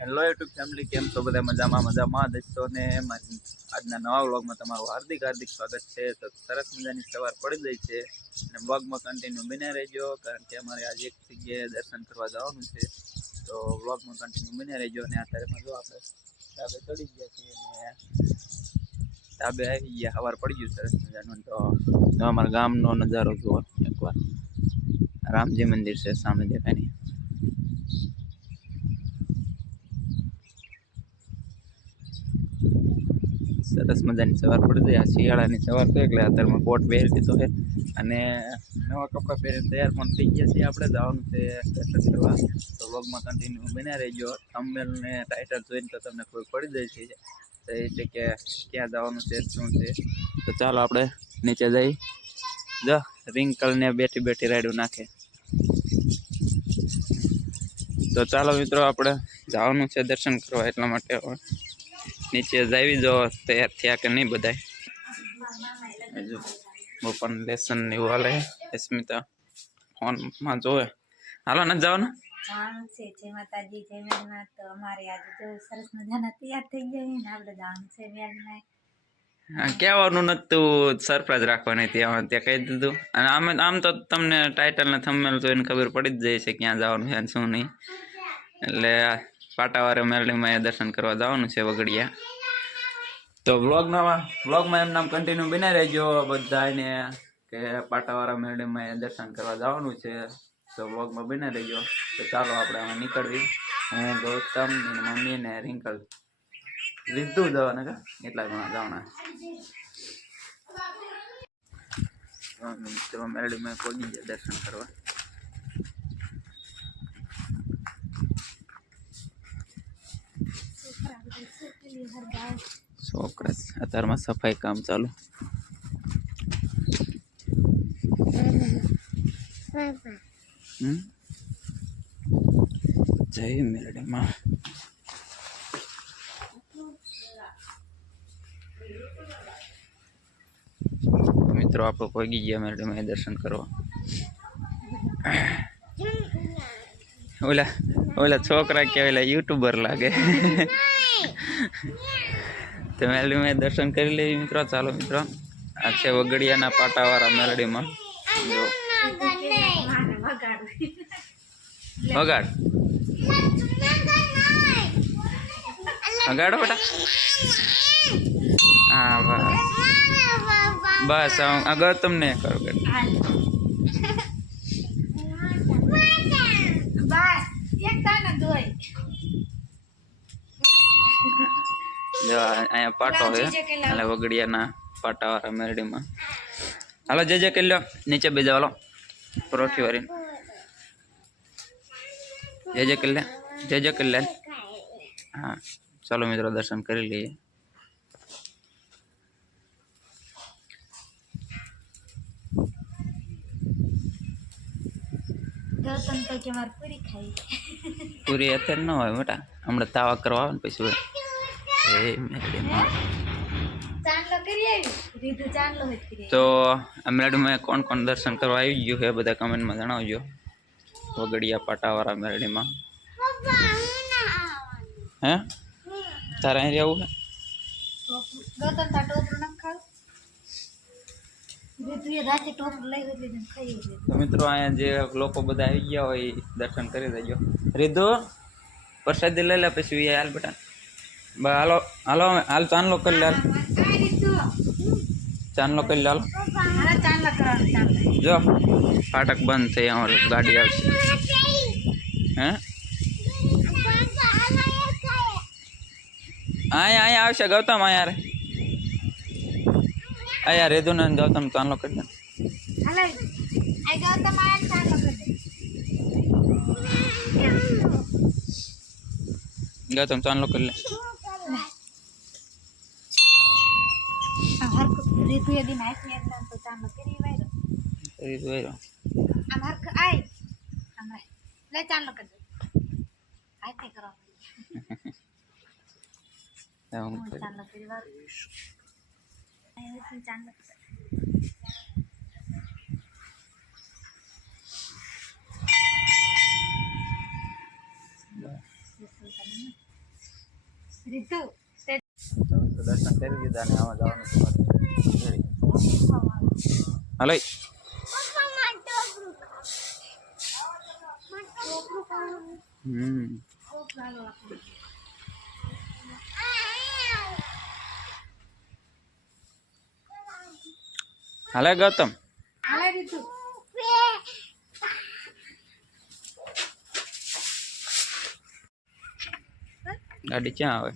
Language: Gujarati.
હેલો યુટ્યુબ ફેમિલી, કેમ છો બધા? મજામાં દઈશો ને આજના નવા વ્લોગમાં તમારું હાર્દિક સ્વાગત છે. તો સરસ મજાની સવાર પડી ગઈ છે અને વ્લોગમાં કન્ટિન્યુ બન્યા રહેજો, કારણ કે અમારે આજે એક જગ્યાએ દર્શન કરવા જવાનું છે. તો વ્લોગમાં કન્ટિન્યુ બન્યા રહેજો. અને અત્યારે જો આપણે ધાબે ચડી ગયા છીએ અને ધાબે આવી ગયા, સવાર પડી ગયું સરસ મજાનું. તો અમારા ગામનો નજારો જુઓ એકવાર. રામજી મંદિર છે સામે દેખાય નહીં. સરસ મજાની સવાર પડી જાય. આ શિયાળાની સવાર છે એટલે અત્યારમાં કોટ પહેરી દીધો છે અને નવા કપડાં પહેરીને તૈયાર પણ થઈ ગયા છીએ. આપણે જવાનું છે દર્શન કરવા. તો વ્લોગમાં કન્ટિન્યુ બન્યા રહેજો. થંબનેલ ને ટાઇટલ જોઈને તો તમને કોઈ પડી જાય છે તો એ છે કે ક્યાં જવાનું છે, શું છે. તો ચાલો આપણે નીચે જઈ. જો રિંકલ ને બેઠી રાયડું નાખે. તો ચાલો મિત્રો, આપણે જવાનું છે દર્શન કરવા, એટલા માટે નીચે જાવી જો તૈયાર થયા કે નહીં બધા. બપોર લેસન ને એવું હાલે. સ્મિતા ફોનમાં જોવે. હાલો નથી જવાનું. જય માતાજી, જય મેલમાં. તો અમારે આજે જો સરસ મજાના તૈયાર થઈ ગયા ને આપણે જવાનું છે મેલમાં. કહેવાનું નતું, સરપ્રાઈઝ રાખવાની હતી. ત્યાં કહી દીધું. અને આમ તો તમને ટાઇટલ ને થંબનેલ જોઈને ખબર પડી જ જાય છે ક્યાં જવાનું છે શું નહીં. એટલે પાટાવાળા મેરડીમાં દર્શન કરવા જવાનું છે વગડિયા. તો વ્લોગમાં એમ નામ કન્ટિન્યુ બના રહેજો બધાને કે પાટાવાળા મેરડીમાં દર્શન કરવા જવાનું છે. તો વ્લોગમાં બના રહેજો. તો ચાલો આપણે આમાં નીકળવી. હું, ગૌતમ, મમ્મી ને રિંકલ લીધું જવાના કા એટલા ઘણા જવાના. મેરડીમાં પહોંચી ગયા દર્શન કરવા. છોકરા અત્યારમાં સફાઈ કામ ચાલુ. જય મેરડીમાં. મિત્રો આપણે પહોંચી ગયા મેરડીમાં દર્શન કરવા. ઓલા છોકરા કે ઓલા યુટ્યુબર લાગે. તો મેરડીમાં દર્શન કરી લઈએ મિત્રો. ચાલો મિત્રો, આ છે વગડિયાના પાટાવાળા મેરડીમાં. જો વગાડ વગાડો બેટા. હા બસ આગળ તમને કરો. અહીંયા પાટો છે એટલે વગડિયાના પાટાવાળા મેરડીમાં. હાલો જે કરી લો, નીચે બેજા. હાલો પરોઠી વાળી જે કરી લે, જે કરી લે. હા ચાલો મિત્રો, દર્શન કરી લઈએ. પૂરી અત્યારે ન હોય બેટા, હમણાં તાવા કરવા આવે ને પછી હોય. તો આ મેરડીમાં કોણ દર્શન કરવા આવી ગયું છે બધા કમેન્ટમાં જણાવજો. વગડિયા પાટાવાળા મેરડીમાં. હે તારે અહીં રહેવું છે? તો મિત્રો અહીંયા જે લોકો બધા આવી ગયા હોય એ દર્શન કરી દેજો. રીધો પ્રસાદી લઈ લે પછી હાલ બેટા. હાલો હાલો હાલ ચાંદલો કરી લે. ચાંદલો કરી લે. હાલો જો ફાટક બંધ થઈ, અમારે ગાડી આવશે. હે અહીંયા આવશે ગૌતમ. અહીંયા રેધુ ને ગૌતમ ચાંદલો કરી દે. ગૌતમ ચાંદલો કરી લે. રીતુ તમે તો દર્શન કરી દીધા ને આમાં જવાનું છે પાછું. હાલો હાલે ગૌતમ હાલે રીતુ ગાડી ક્યાં આવે